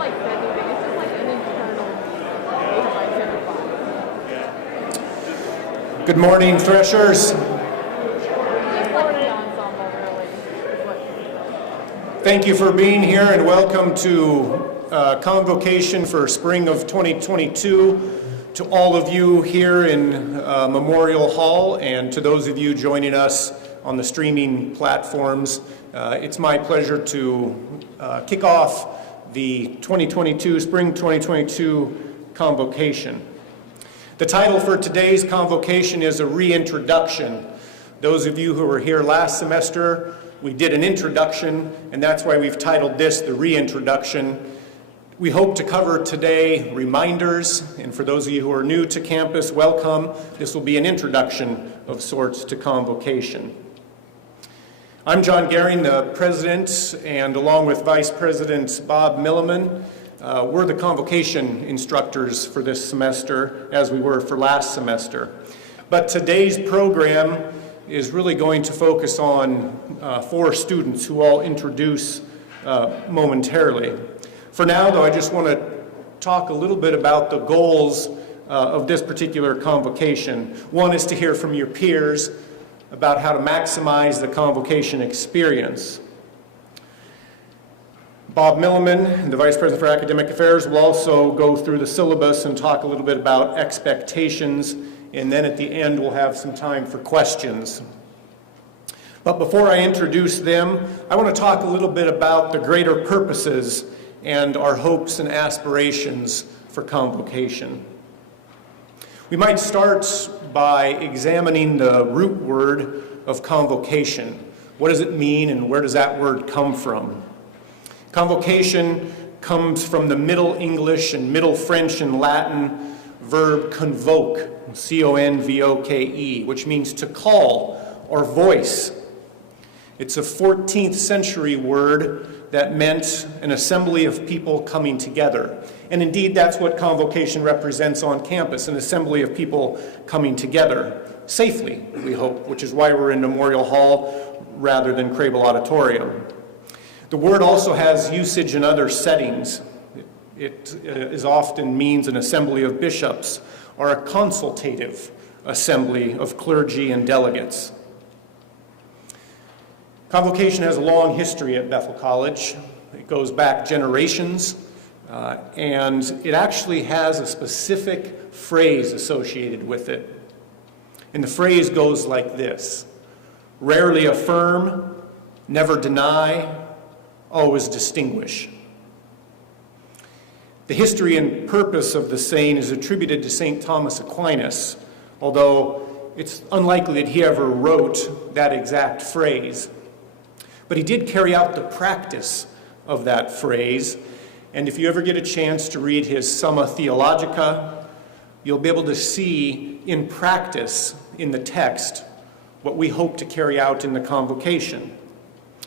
like said anything. It's just like an internal we have identified. Good morning, Threshers. Just like the ensemble, really. Is what Thank you for being here and welcome to Convocation for Spring of 2022. To all of you here in Memorial Hall and to those of you joining us on the streaming platforms, it's my pleasure to kick off the Spring 2022 Convocation. The title for today's Convocation is a reintroduction. Those of you who were here last semester, we did an introduction, and that's why we've titled this the reintroduction. We hope to cover today reminders, and for those of you who are new to campus, welcome. This will be an introduction of sorts to Convocation. I'm John Gehring, the president, and along with Vice President Bob Millikan, we're the Convocation instructors for this semester, as we were for last semester. But today's program is really going to focus on 4 students who I'll introduce momentarily. For now, though, I just want to talk a little bit about the goals of this particular convocation. One is to hear from your peers about how to maximize the convocation experience. Bob Millikan, the Vice President for Academic Affairs, will also go through the syllabus and talk a little bit about expectations, and then at the end we'll have some time for questions. But before I introduce them, I want to talk a little bit about the greater purposes and our hopes and aspirations for Convocation. We might start by examining the root word of convocation. What does it mean and where does that word come from? Convocation comes from the Middle English and Middle French and Latin verb convoke, C-O-N-V-O-K-E, which means to call or voice. It's a 14th century word that meant an assembly of people coming together. And indeed, that's what Convocation represents on campus, an assembly of people coming together safely, we hope, which is why we're in Memorial Hall rather than Crable Auditorium. The word also has usage in other settings. It is often means an assembly of bishops or a consultative assembly of clergy and delegates. Convocation has a long history at Bethel College. It goes back generations, and it actually has a specific phrase associated with it. And the phrase goes like this: rarely affirm, never deny, always distinguish. The history and purpose of the saying is attributed to St. Thomas Aquinas, although it's unlikely that he ever wrote that exact phrase. But he did carry out the practice of that phrase, and if you ever get a chance to read his Summa Theologica, you'll be able to see in practice in the text what we hope to carry out in the Convocation.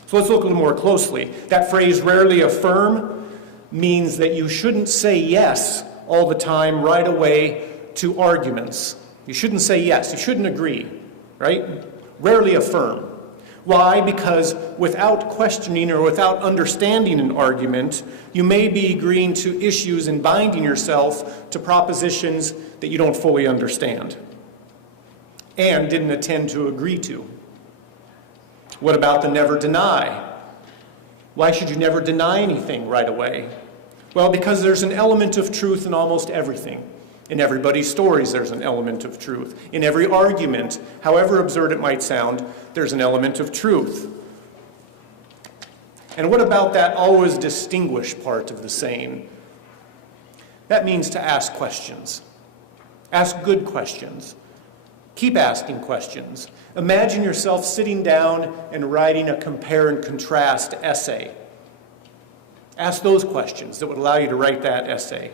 So let's look a little more closely. That phrase, rarely affirm, means that you shouldn't say yes all the time right away to arguments. You shouldn't say yes, you shouldn't agree, right? Rarely affirm. Why? Because without questioning or without understanding an argument, you may be agreeing to issues and binding yourself to propositions that you don't fully understand and didn't intend to agree to. What about the never deny? Why should you never deny anything right away? Well, because there's an element of truth in almost everything. In everybody's stories, there's an element of truth. In every argument, however absurd it might sound, there's an element of truth. And what about that always distinguish part of the saying? That means to ask questions. Ask good questions. Keep asking questions. Imagine yourself sitting down and writing a compare and contrast essay. Ask those questions that would allow you to write that essay.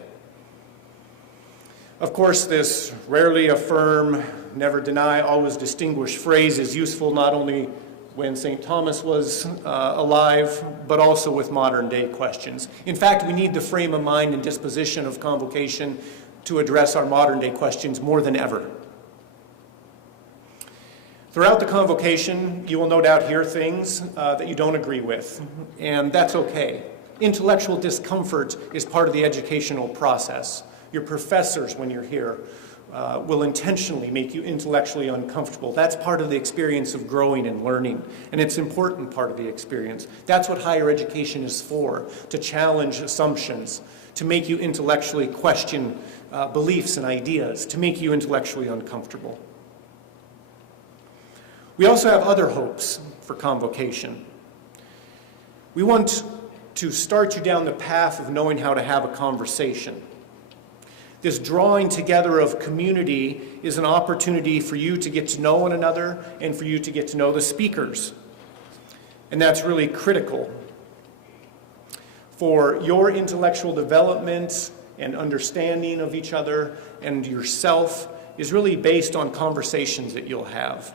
Of course, this rarely affirm, never deny, always distinguish phrase is useful not only when St. Thomas was alive, but also with modern day questions. In fact, we need the frame of mind and disposition of Convocation to address our modern day questions more than ever. Throughout the Convocation, you will no doubt hear things that you don't agree with, and that's okay. Intellectual discomfort is part of the educational process. Your professors, when you're here, will intentionally make you intellectually uncomfortable. That's part of the experience of growing and learning, and it's an important part of the experience. That's what higher education is for, to challenge assumptions, to make you intellectually question beliefs and ideas, to make you intellectually uncomfortable. We also have other hopes for Convocation. We want to start you down the path of knowing how to have a conversation. This drawing together of community is an opportunity for you to get to know one another and for you to get to know the speakers. And that's really critical. For your intellectual development and understanding of each other and yourself is really based on conversations that you'll have.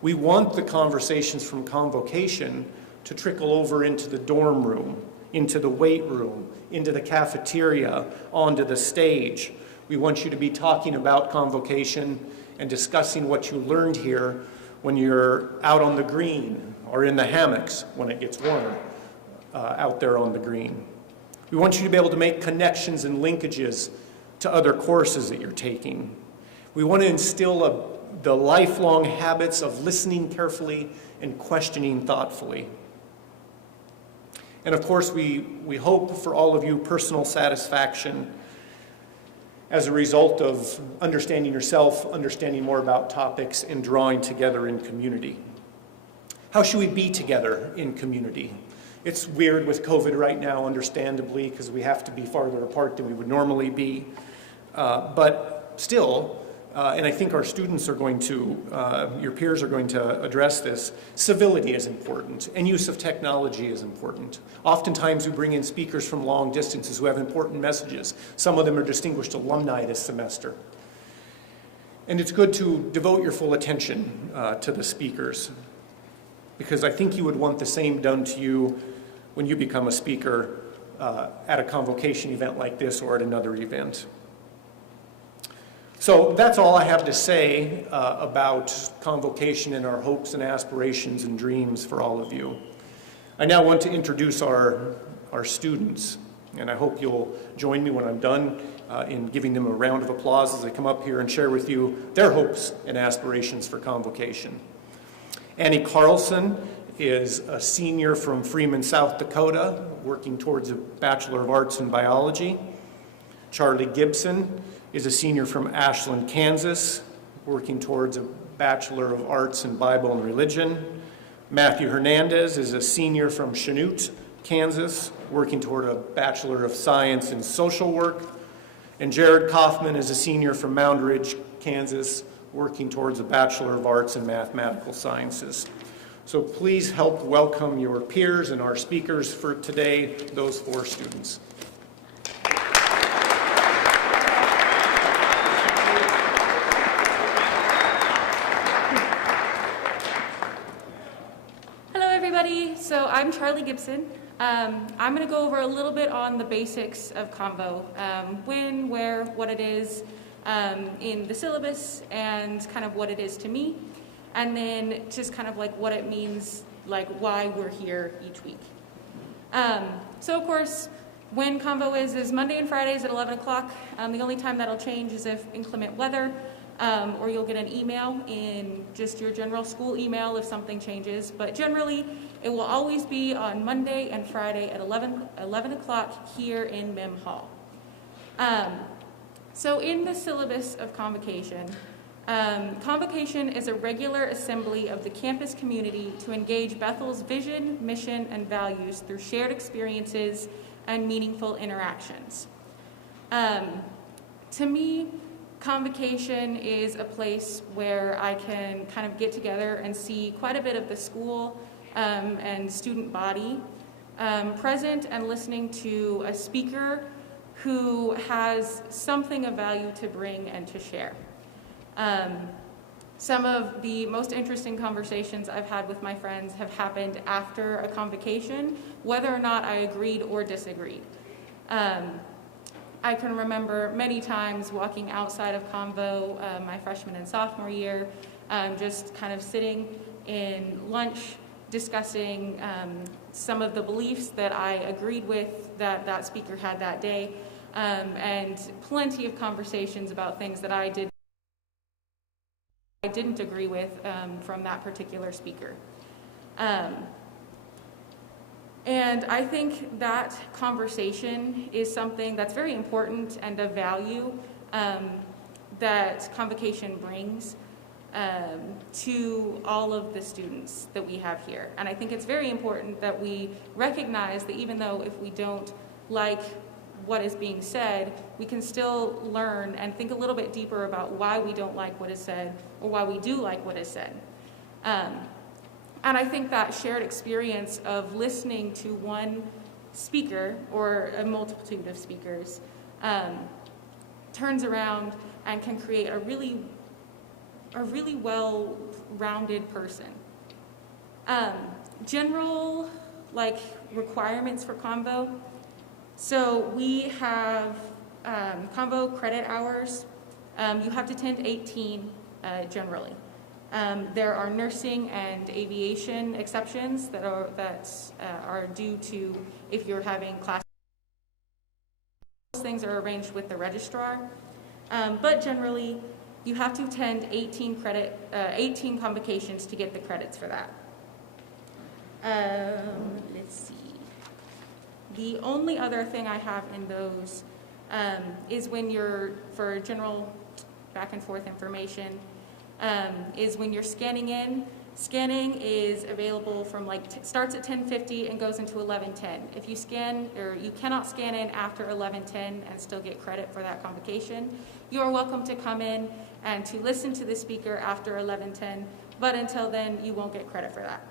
We want the conversations from Convocation to trickle over into the dorm room, into the weight room, into the cafeteria, onto the stage. We want you to be talking about Convocation and discussing what you learned here when you're out on the green or in the hammocks when it gets warmer out there on the green. We want you to be able to make connections and linkages to other courses that you're taking. We want to instill the lifelong habits of listening carefully and questioning thoughtfully. And of course, we hope for all of you personal satisfaction as a result of understanding yourself, understanding more about topics, and drawing together in community. How should we be together in community? It's weird with COVID right now, understandably, because we have to be farther apart than we would normally be. But still, and I think our students are going to, your peers are going to address this, civility is important, and use of technology is important. Oftentimes we bring in speakers from long distances who have important messages. Some of them are distinguished alumni this semester. And it's good to devote your full attention to the speakers, because I think you would want the same done to you when you become a speaker at a Convocation event like this or at another event. So that's all I have to say about Convocation and our hopes and aspirations and dreams for all of you. I now want to introduce our students, and I hope you'll join me when I'm done in giving them a round of applause as they come up here and share with you their hopes and aspirations for Convocation. Annie Carlson is a senior from Freeman, South Dakota, working towards a Bachelor of Arts in Biology. Charlie Gibson is a senior from Ashland, Kansas, working towards a Bachelor of Arts in Bible and Religion. Matthew Hernandez is a senior from Chanute, Kansas, working toward a Bachelor of Science in Social Work. And Jared Kaufman is a senior from Mound Ridge, Kansas, working towards a Bachelor of Arts in Mathematical Sciences. So please help welcome your peers and our speakers for today, those 4 students. Hello, everybody. So I'm Charlie Gibson. I'm going to go over a little bit on the basics of Convo, when, where, what it is in the syllabus, and kind of what it is to me. And then just kind of like what it means, like why we're here each week. So of course, when Convo is Monday and Fridays at 11 o'clock. The only time that'll change is if inclement weather, or you'll get an email in just your general school email if something changes. But generally, it will always be on Monday and Friday at 11 o'clock here in Mem Hall. So in the syllabus of Convocation, Convocation is a regular assembly of the campus community to engage Bethel's vision, mission, and values through shared experiences and meaningful interactions. To me, Convocation is a place where I can kind of get together and see quite a bit of the school and student body present and listening to a speaker who has something of value to bring and to share. Some of the most interesting conversations I've had with my friends have happened after a convocation, whether or not I agreed or disagreed. I can remember many times walking outside of Convo my freshman and sophomore year, just kind of sitting in lunch discussing some of the beliefs that I agreed with that speaker had that day, and plenty of conversations about things that I didn't agree with from that particular speaker. And I think that conversation is something that's very important and of value that Convocation brings to all of the students that we have here. And I think it's very important that we recognize that even though if we don't like what is being said, we can still learn and think a little bit deeper about why we don't like what is said or why we do like what is said. And I think that shared experience of listening to one speaker or a multitude of speakers turns around and can create a really well-rounded person. General requirements for Convo. So we have Convo credit hours. You have to attend 18 generally. There are nursing and aviation exceptions that are due to if you're having class. Those things are arranged with the registrar, but generally you have to attend 18 convocations to get the credits for that. Let's see. The only other thing I have in those is when you're, for general back and forth information, is when you're scanning in. Scanning is available from starts at 10:50 and goes into 11:10. If you scan, or you cannot scan in after 11:10 and still get credit for that convocation, you are welcome to come in and to listen to the speaker after 11:10, but until then you won't get credit for that.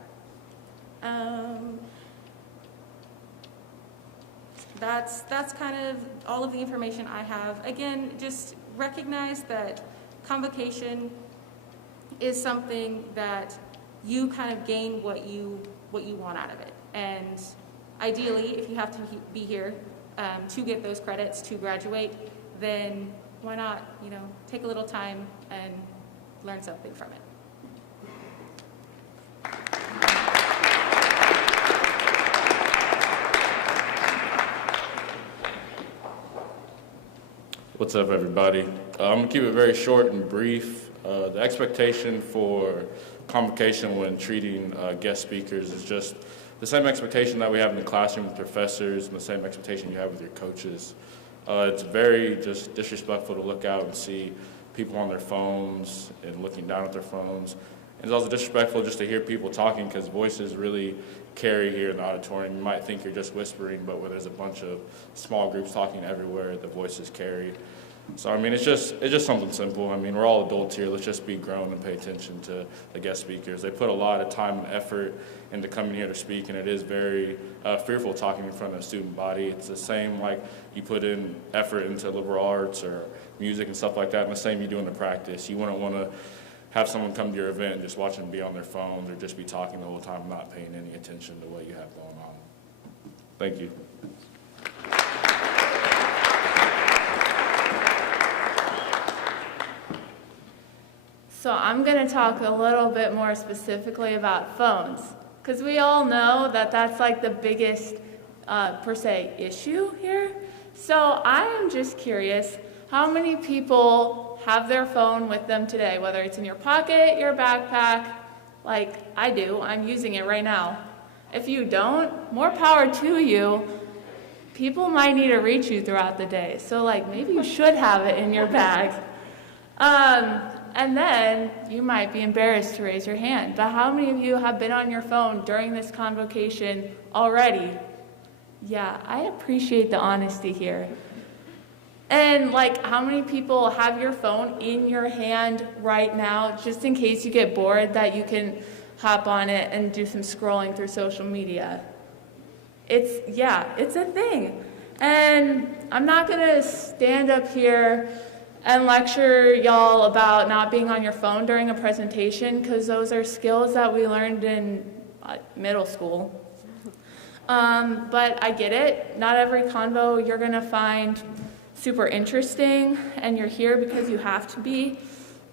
That's kind of all of the information I have. Again, just recognize that Convocation is something that you kind of gain what you want out of it. And ideally, if you have to be here to get those credits to graduate, then why not, take a little time and learn something from it. What's up, everybody? I'm going to keep it very short and brief. The expectation for Convocation when treating guest speakers is just the same expectation that we have in the classroom with professors and the same expectation you have with your coaches. It's very just disrespectful to look out and see people on their phones and looking down at their phones. And it's also disrespectful just to hear people talking because voices really carry here in the auditorium. You might think you're just whispering, but where there's a bunch of small groups talking everywhere, the voices carry. So, I mean, it's just something simple. I mean, we're all adults here. Let's just be grown and pay attention to the guest speakers. They put a lot of time and effort into coming here to speak, and it is very fearful talking in front of a student body. It's the same like you put in effort into liberal arts or music and stuff like that, and the same you do in the practice. You wouldn't want to have someone come to your event and just watch them be on their phones or just be talking the whole time, not paying any attention to what you have going on. Thank you. So I'm going to talk a little bit more specifically about phones, because we all know that that's like the biggest, per se, issue here. So I am just curious, how many people have their phone with them today, whether it's in your pocket, your backpack, like I do, I'm using it right now. If you don't, more power to you. People might need to reach you throughout the day, so maybe you should have it in your bag. And then you might be embarrassed to raise your hand, but how many of you have been on your phone during this convocation already? Yeah, I appreciate the honesty here. And how many people have your phone in your hand right now, just in case you get bored, that you can hop on it and do some scrolling through social media? It's a thing. And I'm not gonna stand up here and lecture y'all about not being on your phone during a presentation, because those are skills that we learned in middle school. But I get it. Not every convo you're gonna find super interesting, and you're here because you have to be.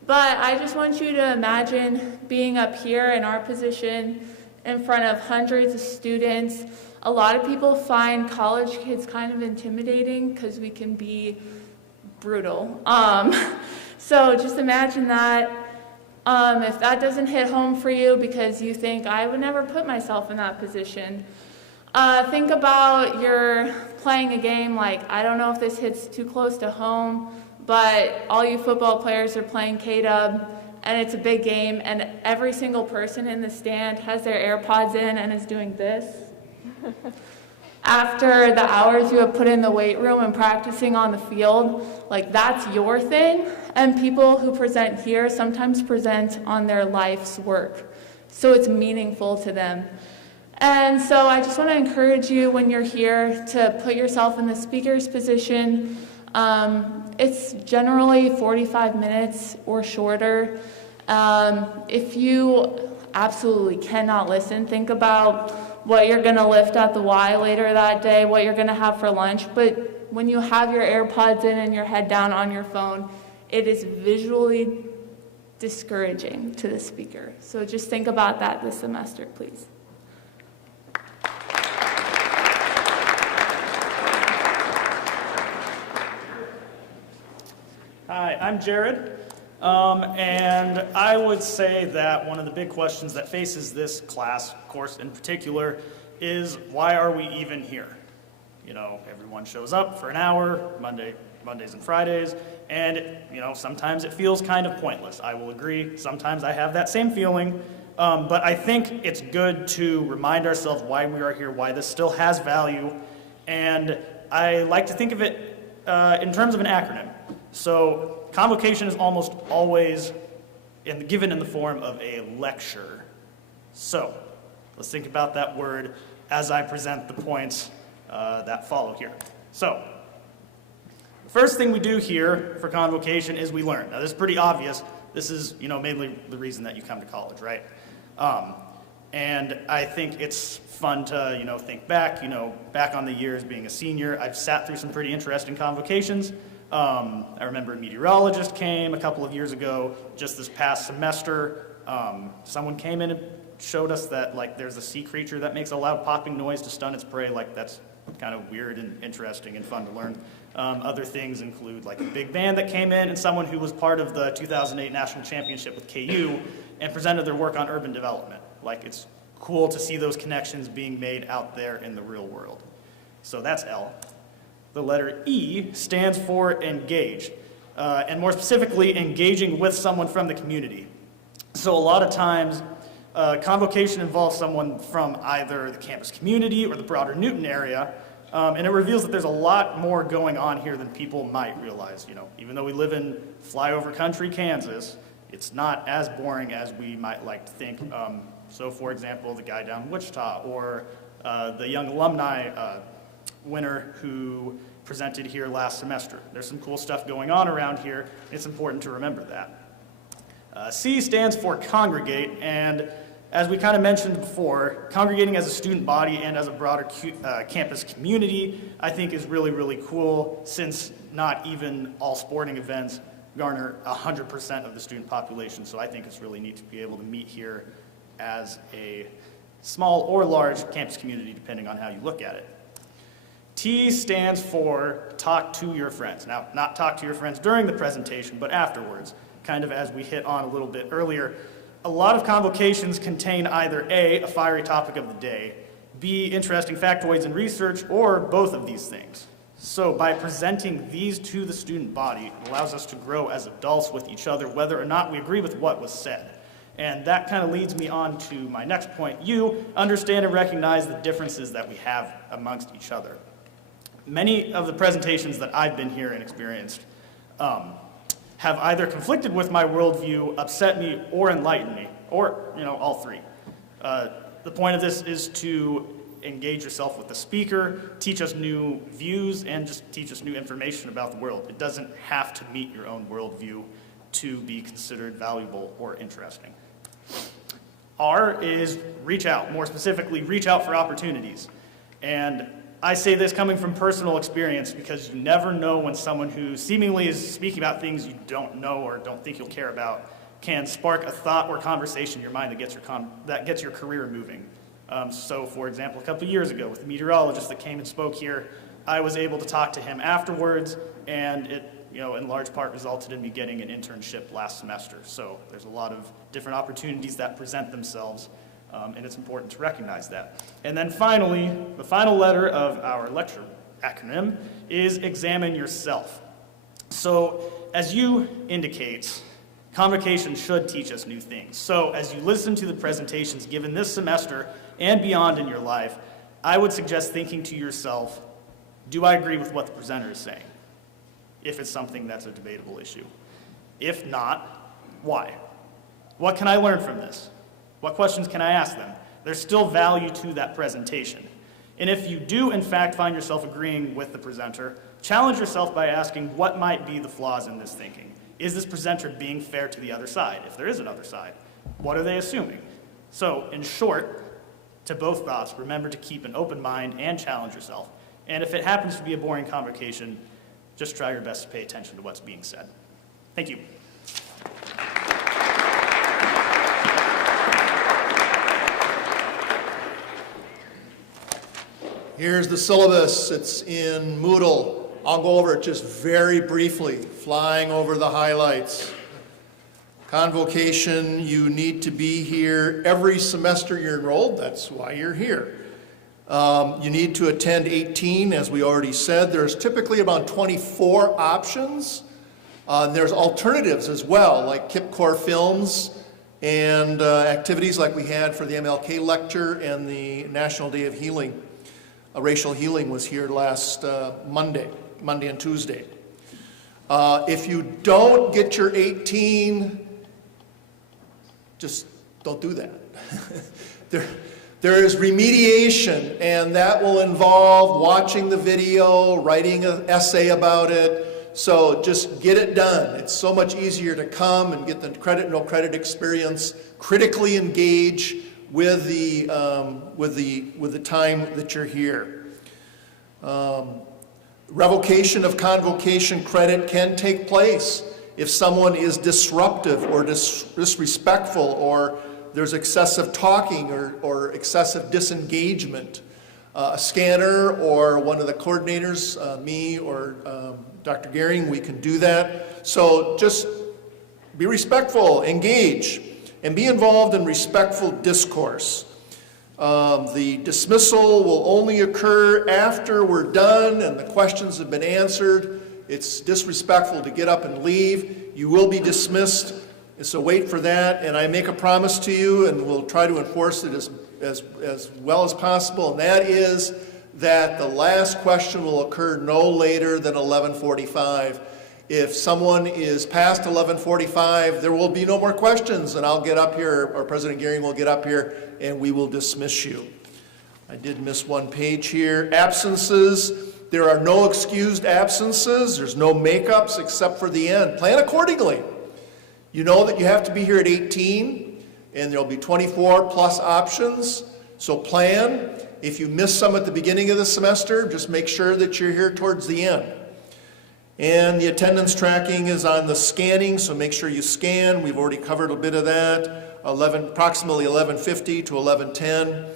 But I just want you to imagine being up here in our position in front of hundreds of students. A lot of people find college kids kind of intimidating because we can be brutal. So just imagine that. If that doesn't hit home for you because you think, I would never put myself in that position, think about you're playing a game like, I don't know if this hits too close to home, but all you football players are playing K-Dub, and it's a big game, and every single person in the stand has their AirPods in and is doing this. After the hours you have put in the weight room and practicing on the field, like that's your thing. And people who present here sometimes present on their life's work. So it's meaningful to them. And so I just want to encourage you when you're here to put yourself in the speaker's position. It's generally 45 minutes or shorter. If you absolutely cannot listen, think about what you're going to lift at the Y later that day, what you're going to have for lunch. But when you have your AirPods in and your head down on your phone, it is visually discouraging to the speaker. So just think about that this semester, please. Hi, I'm Jared. And I would say that one of the big questions that faces this class, course in particular, is why are we even here? You know, everyone shows up for an hour, Mondays and Fridays, and, you know, sometimes it feels kind of pointless. I will agree. Sometimes I have that same feeling. But I think it's good to remind ourselves why we are here, why this still has value. And I like to think of it in terms of an acronym. So convocation is almost always given in the form of a lecture. So let's think about that word as I present the points that follow here. So the first thing we do here for convocation is we learn. Now this is pretty obvious. This is, you know, mainly the reason that you come to college, right? And I think it's fun to, you know, think back, back on the years being a senior. I've sat through some pretty interesting convocations. I remember a meteorologist came a couple of years ago, just this past semester. Someone came in and showed us that, like, there's a sea creature that makes a loud popping noise to stun its prey. Like, that's kind of weird and interesting and fun to learn. Other things include, like, a big band that came in and someone who was part of the 2008 National Championship with KU and presented their work on urban development. Like, it's cool to see those connections being made out there in the real world. So that's L. The letter E stands for engage, and more specifically, engaging with someone from the community. So a lot of times, convocation involves someone from either the campus community or the broader Newton area, and it reveals that there's a lot more going on here than people might realize. You know, even though we live in flyover country, Kansas, it's not as boring as we might like to think. So for example, the guy down in Wichita, or the young alumni winner who presented here last semester. There's some cool stuff going on around here. It's important to remember that. C stands for congregate, and as we kind of mentioned before, congregating as a student body and as a broader campus community, I think is really, really cool, since not even all sporting events garner 100% of the student population. So I think it's really neat to be able to meet here as a small or large campus community, depending on how you look at it. T stands for talk to your friends. Now, not talk to your friends during the presentation, but afterwards, kind of as we hit on a little bit earlier. A lot of convocations contain either A, a fiery topic of the day, B, interesting factoids and research, or both of these things. So by presenting these to the student body, it allows us to grow as adults with each other, whether or not we agree with what was said. And that kind of leads me on to my next point. You understand and recognize the differences that we have amongst each other. Many of the presentations that I've been here and experienced have either conflicted with my worldview, upset me, or enlightened me, or, all three. The point of this is to engage yourself with the speaker, teach us new views, and just teach us new information about the world. It doesn't have to meet your own worldview to be considered valuable or interesting. R is reach out. More specifically, reach out for opportunities. And I say this coming from personal experience, because you never know when someone who seemingly is speaking about things you don't know or don't think you'll care about can spark a thought or conversation in your mind that gets your career moving. So, for example, a couple of years ago with the meteorologist that came and spoke here, I was able to talk to him afterwards, and it, in large part resulted in me getting an internship last semester. So there's a lot of different opportunities that present themselves, and it's important to recognize that. And then finally, the final letter of our lecture acronym is examine yourself. So as you indicate, Convocation should teach us new things. So as you listen to the presentations given this semester and beyond in your life, I would suggest thinking to yourself, do I agree with what the presenter is saying? If it's something that's a debatable issue. If not, why? What can I learn from this? What questions can I ask them? There's still value to that presentation. And if you do, in fact, find yourself agreeing with the presenter, challenge yourself by asking what might be the flaws in this thinking. Is this presenter being fair to the other side? If there is another side, what are they assuming? So, in short, to both thoughts, remember to keep an open mind and challenge yourself. And if it happens to be a boring convocation, just try your best to pay attention to what's being said. Thank you. Here's the syllabus. It's in Moodle. I'll go over it just very briefly, flying over the highlights. Convocation, you need to be here every semester you're enrolled. That's why you're here. You need to attend 18, as we already said. There's typically about 24 options. There's alternatives as well, like KIPCOR films and activities like we had for the MLK lecture and the National Day of Healing. Racial healing was here last Monday and Tuesday. If you don't get your 18, just don't do that. There is remediation, and that will involve watching the video, writing an essay about it. So just get it done. It's so much easier to come and get the credit, no credit experience, critically engage with the time that you're here. Revocation of convocation credit can take place if someone is disruptive or disrespectful, or there's excessive talking or excessive disengagement. A scanner or one of the coordinators, me or Dr. Gehring, we can do that. So just be respectful, engage, and be involved in respectful discourse. The dismissal will only occur after we're done and the questions have been answered. It's disrespectful to get up and leave. You will be dismissed, so wait for that. And I make a promise to you, and we'll try to enforce it as well as possible, and that is that the last question will occur no later than 11:45. If someone is past 11:45, there will be no more questions, and I'll get up here, or President Gehring will get up here, and we will dismiss you. I did miss one page here. Absences. There are no excused absences. There's no makeups except for the end. Plan accordingly. You know that you have to be here at 18, and there'll be 24 plus options, so plan. If you miss some at the beginning of the semester, just make sure that you're here towards the end. And the attendance tracking is on the scanning, so make sure you scan. We've already covered a bit of that, approximately 11:50 to 11:10.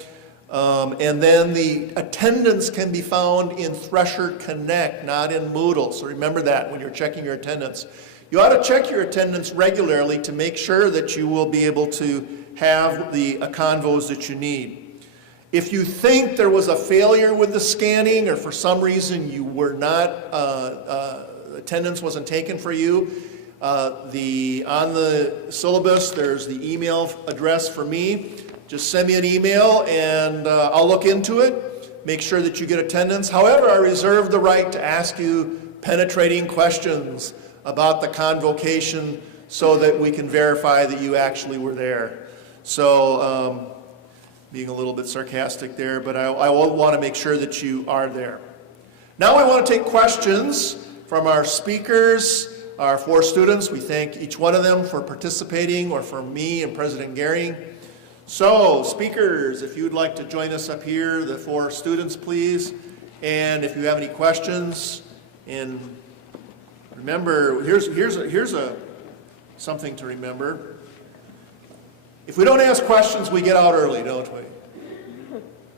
And then the attendance can be found in Thresher Connect, not in Moodle. So remember that when you're checking your attendance. You ought to check your attendance regularly to make sure that you will be able to have the convos that you need. If you think there was a failure with the scanning, or for some reason you were not, attendance wasn't taken for you, on the syllabus there's the email address for me. Just send me an email and I'll look into it, make sure that you get attendance. However, I reserve the right to ask you penetrating questions about the convocation so that we can verify that you actually were there. So, being a little bit sarcastic there, but I will want to make sure that you are there. Now I want to take questions from our speakers, our 4 students. We thank each one of them for participating, or for me and President Gehring. So, speakers, if you'd like to join us up here, the 4 students, please. And if you have any questions, and remember, here's something to remember. If we don't ask questions, we get out early, don't we?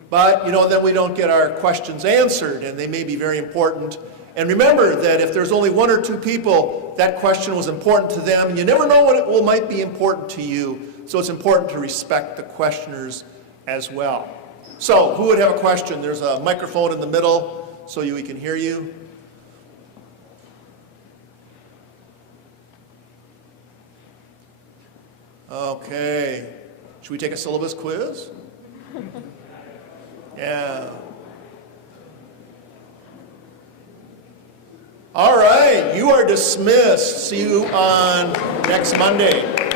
But, then we don't get our questions answered, and they may be very important. And remember that if there's only one or two people, that question was important to them, and you never know when it might be important to you. So it's important to respect the questioners as well. So, who would have a question? There's a microphone in the middle so we can hear you. Okay. Should we take a syllabus quiz? Yeah. All right, you are dismissed. See you on next Monday.